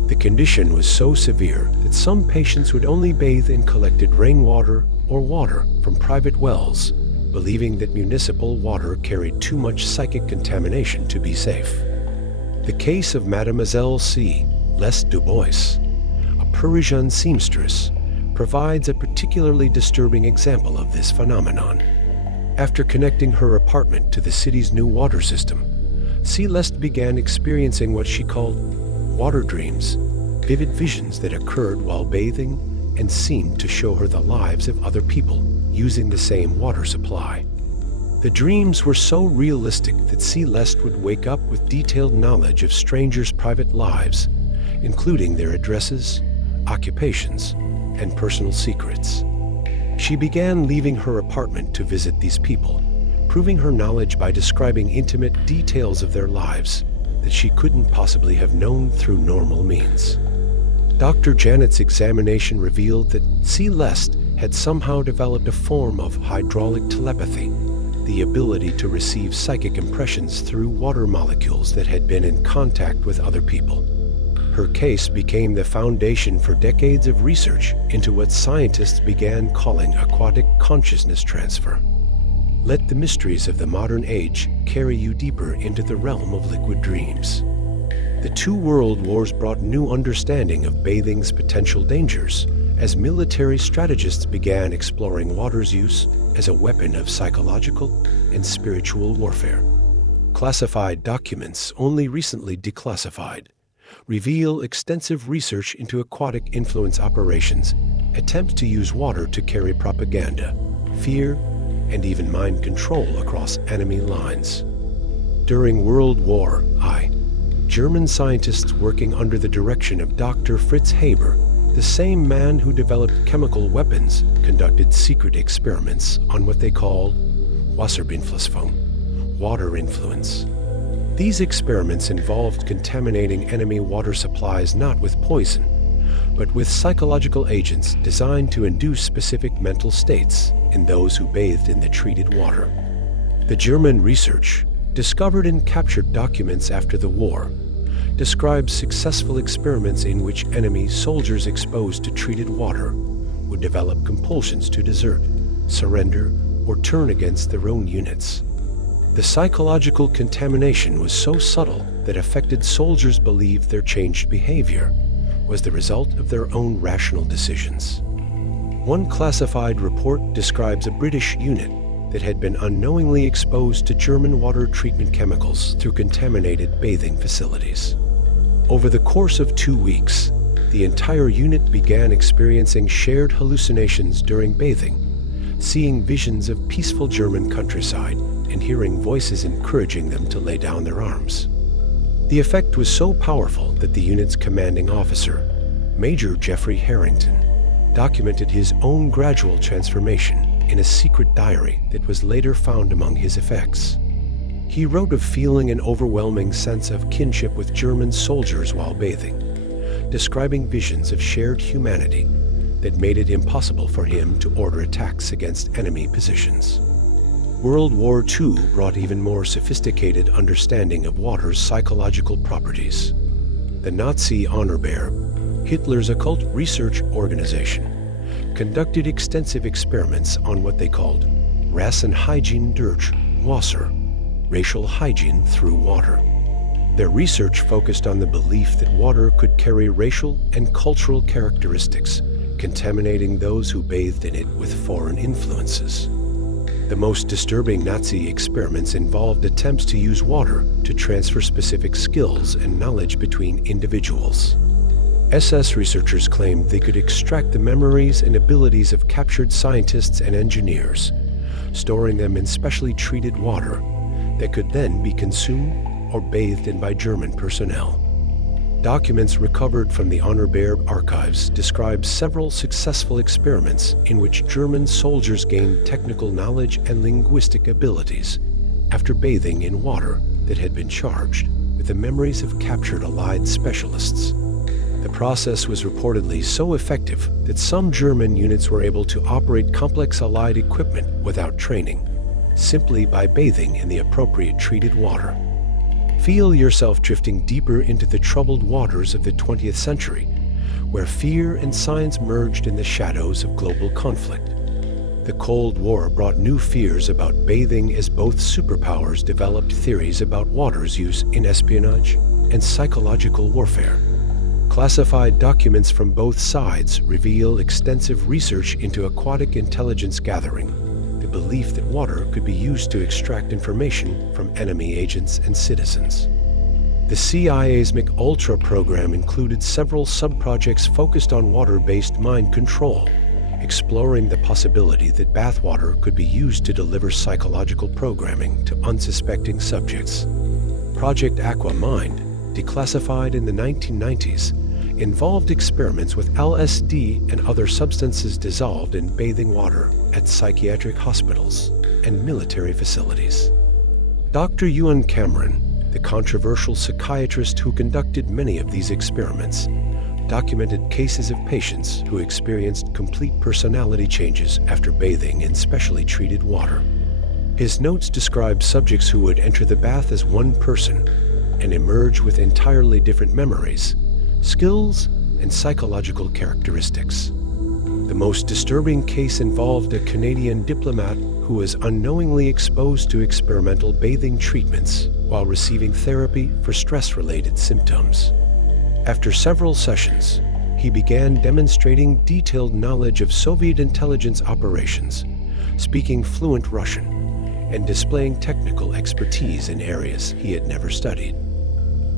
The condition was so severe that some patients would only bathe in collected rainwater or water from private wells, believing that municipal water carried too much psychic contamination to be safe. The case of Mademoiselle C. Les Dubois, a Parisian seamstress, provides a particularly disturbing example of this phenomenon. After connecting her apartment to the city's new water system, Celeste began experiencing what she called water dreams, vivid visions that occurred while bathing and seemed to show her the lives of other people using the same water supply. The dreams were so realistic that Celeste would wake up with detailed knowledge of strangers' private lives, including their addresses, occupations, and personal secrets. She began leaving her apartment to visit these people, proving her knowledge by describing intimate details of their lives that she couldn't possibly have known through normal means. Dr. Janet's examination revealed that Celeste had somehow developed a form of hydraulic telepathy, the ability to receive psychic impressions through water molecules that had been in contact with other people. Her case became the foundation for decades of research into what scientists began calling aquatic consciousness transfer. Let the mysteries of the modern age carry you deeper into the realm of liquid dreams. The two world wars brought new understanding of bathing's potential dangers as military strategists began exploring water's use as a weapon of psychological and spiritual warfare. Classified documents, only recently declassified, reveal extensive research into aquatic influence operations, attempts to use water to carry propaganda, fear, and even mind control across enemy lines. During World War I, German scientists working under the direction of Dr. Fritz Haber, the same man who developed chemical weapons, conducted secret experiments on what they called Wasserbeeinflussung, water influence. These experiments involved contaminating enemy water supplies not with poison, but with psychological agents designed to induce specific mental states in those who bathed in the treated water. The German research, discovered in captured documents after the war, describes successful experiments in which enemy soldiers exposed to treated water would develop compulsions to desert, surrender, or turn against their own units. The psychological contamination was so subtle that affected soldiers believed their changed behavior was the result of their own rational decisions. One classified report describes a British unit that had been unknowingly exposed to German water treatment chemicals through contaminated bathing facilities. Over the course of 2 weeks, the entire unit began experiencing shared hallucinations during bathing, seeing visions of peaceful German countryside and hearing voices encouraging them to lay down their arms. The effect was so powerful that the unit's commanding officer, Major Geoffrey Harrington, documented his own gradual transformation in a secret diary that was later found among his effects. He wrote of feeling an overwhelming sense of kinship with German soldiers while bathing, describing visions of shared humanity that made it impossible for him to order attacks against enemy positions. World War II brought even more sophisticated understanding of water's psychological properties. The Nazi Honor Bear, Hitler's occult research organization, conducted extensive experiments on what they called Rassenhygiene durch Wasser, racial hygiene through water. Their research focused on the belief that water could carry racial and cultural characteristics, contaminating those who bathed in it with foreign influences. The most disturbing Nazi experiments involved attempts to use water to transfer specific skills and knowledge between individuals. SS researchers claimed they could extract the memories and abilities of captured scientists and engineers, storing them in specially treated water that could then be consumed or bathed in by German personnel. Documents recovered from the unraveling archives describe several successful experiments in which German soldiers gained technical knowledge and linguistic abilities after bathing in water that had been charged with the memories of captured Allied specialists. The process was reportedly so effective that some German units were able to operate complex Allied equipment without training, simply by bathing in the appropriate treated water. Feel yourself drifting deeper into the troubled waters of the 20th century, where fear and science merged in the shadows of global conflict. The Cold War brought new fears about bathing as both superpowers developed theories about water's use in espionage and psychological warfare. Classified documents from both sides reveal extensive research into aquatic intelligence gathering, the belief that water could be used to extract information from enemy agents and citizens. The CIA's MKUltra program included several sub-projects focused on water-based mind control, exploring the possibility that bathwater could be used to deliver psychological programming to unsuspecting subjects. Project Aqua Mind, declassified in the 1990s, involved experiments with LSD and other substances dissolved in bathing water at psychiatric hospitals and military facilities. Dr. Ewan Cameron, the controversial psychiatrist who conducted many of these experiments, documented cases of patients who experienced complete personality changes after bathing in specially treated water. His notes describe subjects who would enter the bath as one person and emerge with entirely different memories, skills, and psychological characteristics. The most disturbing case involved a Canadian diplomat who was unknowingly exposed to experimental bathing treatments while receiving therapy for stress-related symptoms. After several sessions, he began demonstrating detailed knowledge of Soviet intelligence operations, speaking fluent Russian, and displaying technical expertise in areas he had never studied.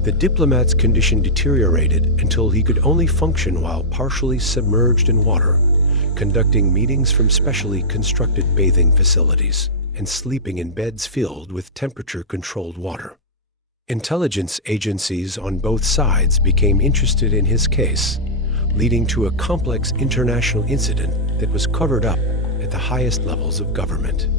The diplomat's condition deteriorated until he could only function while partially submerged in water, conducting meetings from specially constructed bathing facilities and sleeping in beds filled with temperature-controlled water. Intelligence agencies on both sides became interested in his case, leading to a complex international incident that was covered up at the highest levels of government.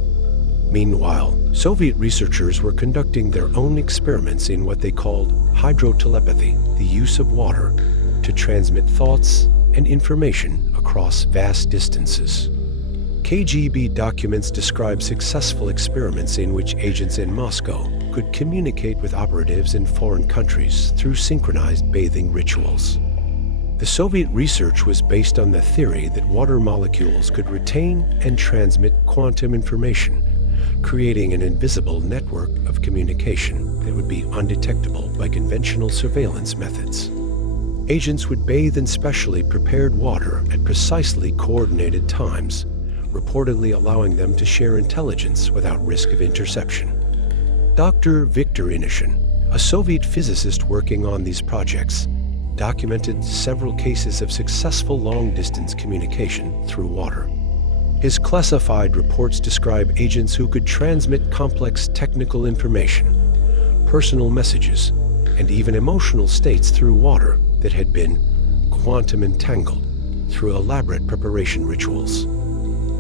Meanwhile, Soviet researchers were conducting their own experiments in what they called hydrotelepathy, the use of water to transmit thoughts and information across vast distances. KGB documents describe successful experiments in which agents in Moscow could communicate with operatives in foreign countries through synchronized bathing rituals. The Soviet research was based on the theory that water molecules could retain and transmit quantum information, creating an invisible network of communication that would be undetectable by conventional surveillance methods. Agents would bathe in specially prepared water at precisely coordinated times, reportedly allowing them to share intelligence without risk of interception. Dr. Viktor Inishin, a Soviet physicist working on these projects, documented several cases of successful long-distance communication through water. His classified reports describe agents who could transmit complex technical information, personal messages, and even emotional states through water that had been quantum entangled through elaborate preparation rituals.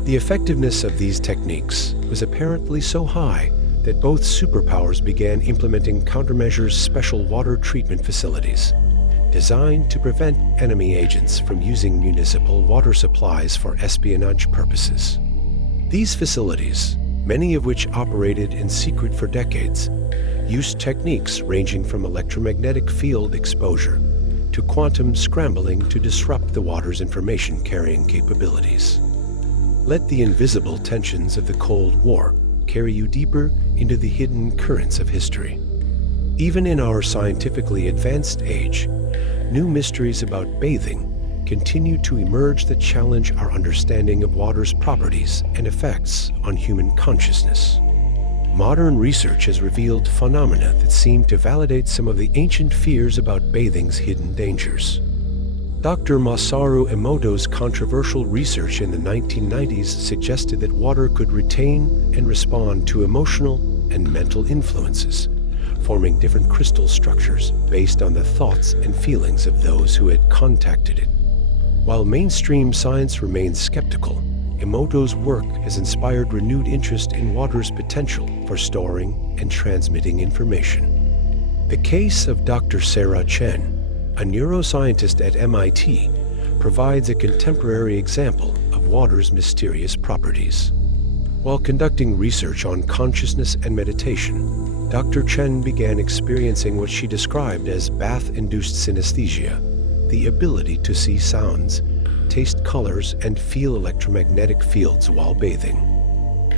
The effectiveness of these techniques was apparently so high that both superpowers began implementing countermeasures, special water treatment facilities designed to prevent enemy agents from using municipal water supplies for espionage purposes. These facilities, many of which operated in secret for decades, used techniques ranging from electromagnetic field exposure to quantum scrambling to disrupt the water's information-carrying capabilities. Let the invisible tensions of the Cold War carry you deeper into the hidden currents of history. Even in our scientifically advanced age, new mysteries about bathing continue to emerge that challenge our understanding of water's properties and effects on human consciousness. Modern research has revealed phenomena that seem to validate some of the ancient fears about bathing's hidden dangers. Dr. Masaru Emoto's controversial research in the 1990s suggested that water could retain and respond to emotional and mental influences, forming different crystal structures based on the thoughts and feelings of those who had contacted it. While mainstream science remains skeptical, Emoto's work has inspired renewed interest in water's potential for storing and transmitting information. The case of Dr. Sarah Chen, a neuroscientist at MIT, provides a contemporary example of water's mysterious properties. While conducting research on consciousness and meditation, Dr. Chen began experiencing what she described as bath-induced synesthesia, the ability to see sounds, taste colors, and feel electromagnetic fields while bathing.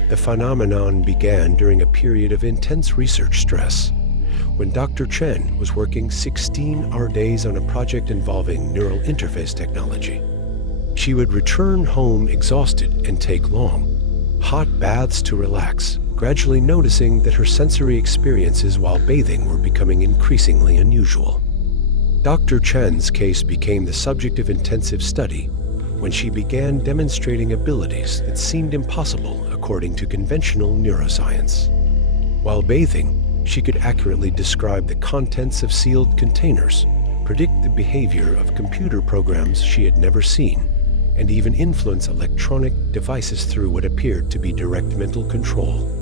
The phenomenon began during a period of intense research stress, when Dr. Chen was working 16-hour days on a project involving neural interface technology. She would return home exhausted and take long, hot baths to relax, gradually noticing that her sensory experiences while bathing were becoming increasingly unusual. Dr. Chen's case became the subject of intensive study when she began demonstrating abilities that seemed impossible according to conventional neuroscience. While bathing, she could accurately describe the contents of sealed containers, predict the behavior of computer programs she had never seen, and even influence electronic devices through what appeared to be direct mental control.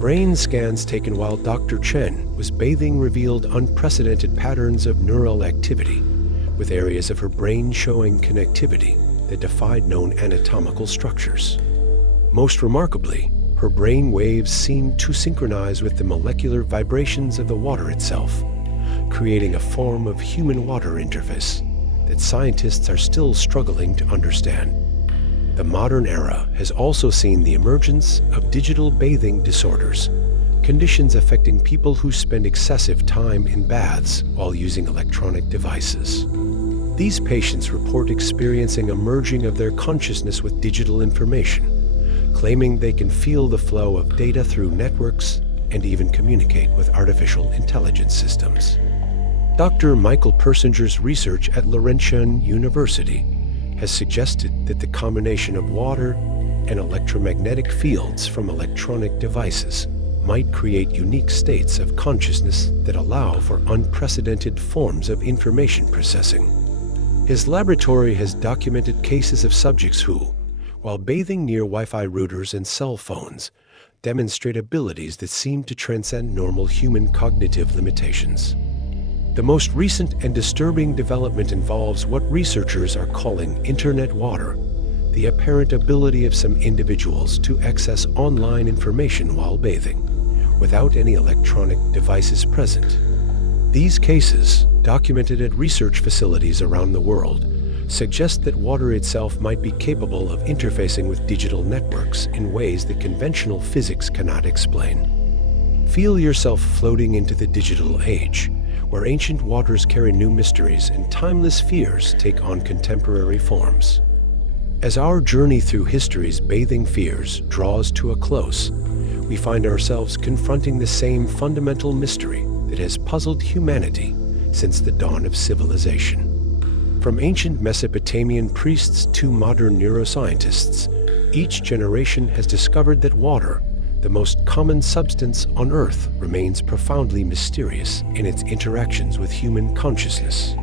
Brain scans taken while Dr. Chen was bathing revealed unprecedented patterns of neural activity, with areas of her brain showing connectivity that defied known anatomical structures. Most remarkably, her brain waves seemed to synchronize with the molecular vibrations of the water itself, creating a form of human-water interface that scientists are still struggling to understand. The modern era has also seen the emergence of digital bathing disorders, conditions affecting people who spend excessive time in baths while using electronic devices. These patients report experiencing a merging of their consciousness with digital information, claiming they can feel the flow of data through networks and even communicate with artificial intelligence systems. Dr. Michael Persinger's research at Laurentian University has suggested that the combination of water and electromagnetic fields from electronic devices might create unique states of consciousness that allow for unprecedented forms of information processing. His laboratory has documented cases of subjects who, while bathing near Wi-Fi routers and cell phones, demonstrate abilities that seem to transcend normal human cognitive limitations. The most recent and disturbing development involves what researchers are calling internet water, the apparent ability of some individuals to access online information while bathing, without any electronic devices present. These cases, documented at research facilities around the world, suggest that water itself might be capable of interfacing with digital networks in ways that conventional physics cannot explain. Feel yourself floating into the digital age, where ancient waters carry new mysteries and timeless fears take on contemporary forms. As our journey through history's bathing fears draws to a close, we find ourselves confronting the same fundamental mystery that has puzzled humanity since the dawn of civilization. From ancient Mesopotamian priests to modern neuroscientists, each generation has discovered that water, the most common substance on Earth, remains profoundly mysterious in its interactions with human consciousness.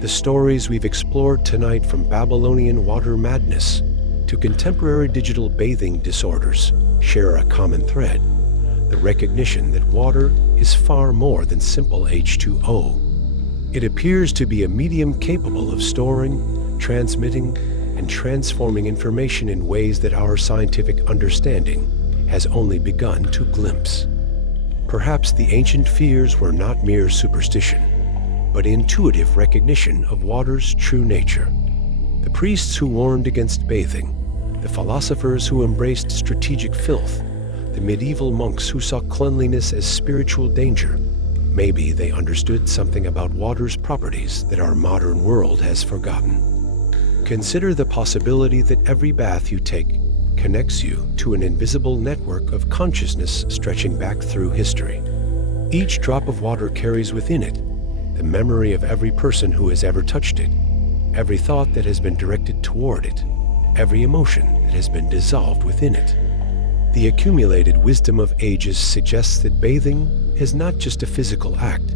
The stories we've explored tonight, from Babylonian water madness to contemporary digital bathing disorders, share a common thread: the recognition that water is far more than simple H2O. It appears to be a medium capable of storing, transmitting, and transforming information in ways that our scientific understanding has only begun to glimpse. Perhaps the ancient fears were not mere superstition, but intuitive recognition of water's true nature. The priests who warned against bathing, the philosophers who embraced strategic filth, the medieval monks who saw cleanliness as spiritual danger, maybe they understood something about water's properties that our modern world has forgotten. Consider the possibility that every bath you take connects you to an invisible network of consciousness stretching back through history. Each drop of water carries within it the memory of every person who has ever touched it, every thought that has been directed toward it, every emotion that has been dissolved within it. The accumulated wisdom of ages suggests that bathing is not just a physical act,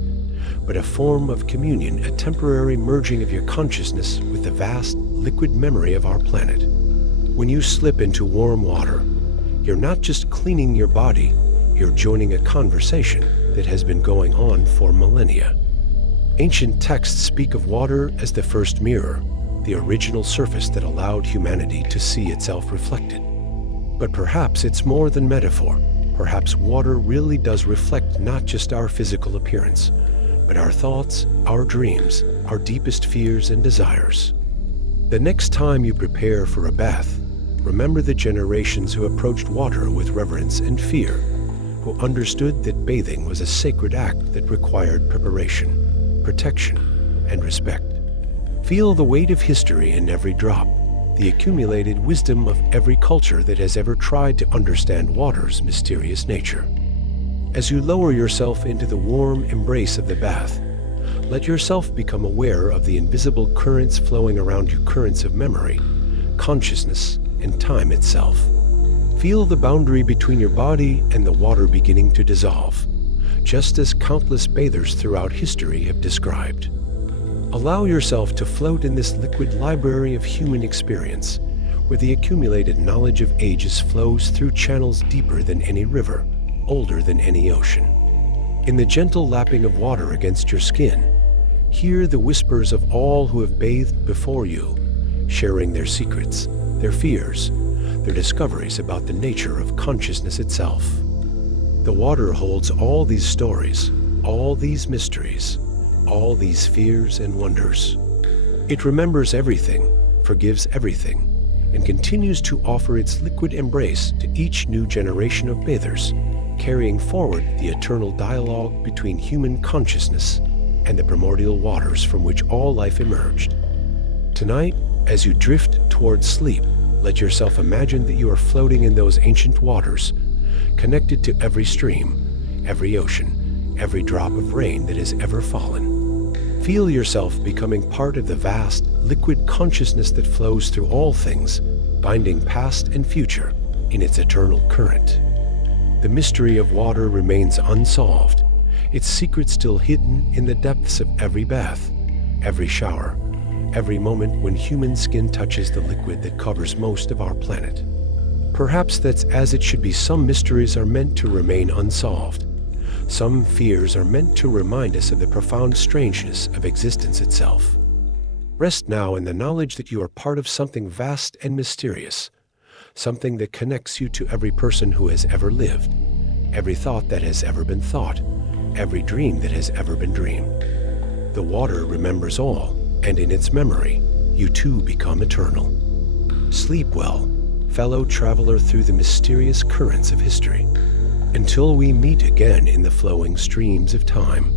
but a form of communion, a temporary merging of your consciousness with the vast liquid memory of our planet. When you slip into warm water, you're not just cleaning your body, you're joining a conversation that has been going on for millennia. Ancient texts speak of water as the first mirror, the original surface that allowed humanity to see itself reflected. But perhaps it's more than metaphor. Perhaps water really does reflect not just our physical appearance, but our thoughts, our dreams, our deepest fears and desires. The next time you prepare for a bath, remember the generations who approached water with reverence and fear, who understood that bathing was a sacred act that required preparation, protection, and respect. Feel the weight of history in every drop, the accumulated wisdom of every culture that has ever tried to understand water's mysterious nature. As you lower yourself into the warm embrace of the bath, let yourself become aware of the invisible currents flowing around you, currents of memory, consciousness, and time itself. Feel the boundary between your body and the water beginning to dissolve, just as countless bathers throughout history have described. Allow yourself to float in this liquid library of human experience, where the accumulated knowledge of ages flows through channels deeper than any river, older than any ocean. In the gentle lapping of water against your skin, hear the whispers of all who have bathed before you, sharing their secrets, their fears, their discoveries about the nature of consciousness itself. The water holds all these stories, all these mysteries, all these fears and wonders. It remembers everything, forgives everything, and continues to offer its liquid embrace to each new generation of bathers, carrying forward the eternal dialogue between human consciousness and the primordial waters from which all life emerged. Tonight, as you drift towards sleep, let yourself imagine that you are floating in those ancient waters, connected to every stream, every ocean, every drop of rain that has ever fallen. Feel yourself becoming part of the vast, liquid consciousness that flows through all things, binding past and future in its eternal current. The mystery of water remains unsolved, its secret still hidden in the depths of every bath, every shower, every moment when human skin touches the liquid that covers most of our planet. Perhaps that's as it should be. Some mysteries are meant to remain unsolved. Some fears are meant to remind us of the profound strangeness of existence itself. Rest now in the knowledge that you are part of something vast and mysterious, something that connects you to every person who has ever lived, every thought that has ever been thought, every dream that has ever been dreamed. The water remembers all, and in its memory, you too become eternal. Sleep well, fellow traveler through the mysterious currents of history. Until we meet again in the flowing streams of time.